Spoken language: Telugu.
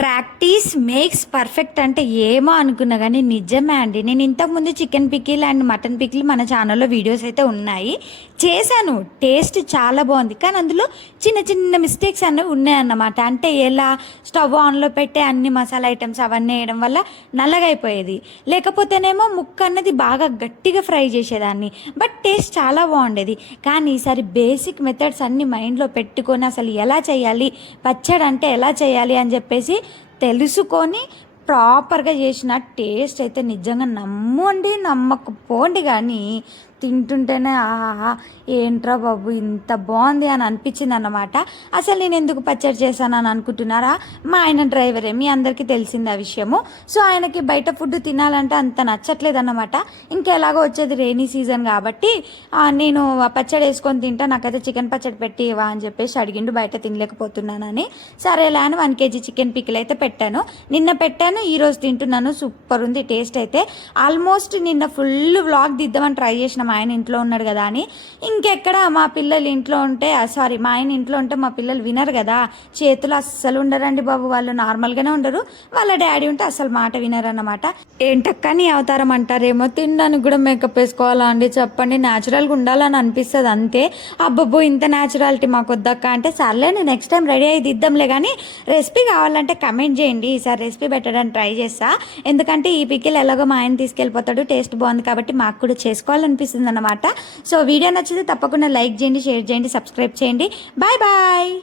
ప్రాక్టీస్ మేక్స్ పర్ఫెక్ట్ అంటే ఏమో అనుకున్నా కానీ నిజమే అండి. నేను ఇంతకుముందు chicken pickle and mutton pickle మన ఛానల్లో వీడియోస్ అయితే ఉన్నాయి, చేశాను. టేస్ట్ చాలా బాగుంది, కానీ అందులో చిన్న చిన్న మిస్టేక్స్ అనేవి ఉన్నాయన్నమాట. అంటే ఎలా స్టవ్ ఆన్లో పెట్టే అన్ని మసాలా ఐటమ్స్ అవన్నీ వేయడం వల్ల నల్లగా అయిపోయేది, లేకపోతేనేమో ముక్క అన్నది బాగా గట్టిగా ఫ్రై చేసేదాన్ని. బట్ టేస్ట్ చాలా బాగుండేది. కానీ ఈసారి బేసిక్ మెథడ్స్ అన్ని మైండ్లో పెట్టుకొని అసలు ఎలా చేయాలి, పచ్చడి అంటే ఎలా చేయాలి అని చెప్పేసి తెలుసుకొని ప్రాపర్గా చేసిన టేస్ట్ అయితే నిజంగా నమ్మండి నమ్మకపోండి, కానీ తింటుంటేనే ఆహా ఏంట్రా బాబు ఇంత బాగుంది అని అనిపించింది అన్నమాట. అసలు నేను ఎందుకు పచ్చడి చేశానని అనుకుంటున్నారా? మా ఆయన డ్రైవరే, మీ అందరికీ తెలిసింది ఆ విషయము. సో ఆయనకి బయట ఫుడ్ తినాలంటే అంత నచ్చట్లేదు అన్నమాట. ఇంకెలాగో వచ్చేది రెయినీ సీజన్ కాబట్టి నేను ఆ పచ్చడి వేసుకొని తింటా, నాకైతే చికెన్ పచ్చడి పెట్టి ఇవ్వా అని చెప్పేసి అడిగిండు. బయట తినలేకపోతున్నానని సరేలే అని 1 kg చికెన్ పికిల్ అయితే పెట్టాను. నిన్న పెట్టాను, ఈరోజు తింటున్నాను. సూపర్ ఉంది టేస్ట్ అయితే. ఆల్మోస్ట్ నిన్న ఫుల్ వ్లాగ్ దిద్దామని ట్రై చేసిన, మా ఆయన ఇంట్లో ఉన్నాడు కదా అని. ఇంకెక్కడ మా పిల్లలు ఇంట్లో ఉంటే మా ఆయన ఇంట్లో ఉంటే మా పిల్లలు వినరు కదా, చేతులు అస్సలు ఉండరండి బాబు. వాళ్ళు నార్మల్గానే ఉండరు, వాళ్ళ డాడీ ఉంటే అస్సలు మాట వినరన్నమాట. ఏంటక్క నీ అవతారం అంటారేమో, తినడానికి కూడా మేకప్ వేసుకోవాలా అండి చెప్పండి, న్యాచురల్గా ఉండాలని అనిపిస్తుంది అంతే. అబ్బబ్బో ఇంత న్యాచురాలిటీ మాకు వద్దక్క అంటే సర్లే నేను నెక్స్ట్ టైం రెడీ అయ్యి దిద్దాంలే. కానీ రెసిపీ కావాలంటే కమెంట్ చేయండి, ఈసారి రెసిపీ పెట్టడానికి ట్రై చేస్తా. ఎందుకంటే ఈ పికిల్ ఎలాగో మా ఆయన తీసుకెళ్ళిపోతాడు, టేస్ట్ బాగుంది కాబట్టి మాకు కూడా చేసుకోవాలనిపిస్తుంది అన్నమాట. సో వీడియో నచ్చితే తప్పకుండా లైక్ చేయండి, షేర్ చేయండి, సబ్స్క్రైబ్ చేయండి. Bye bye.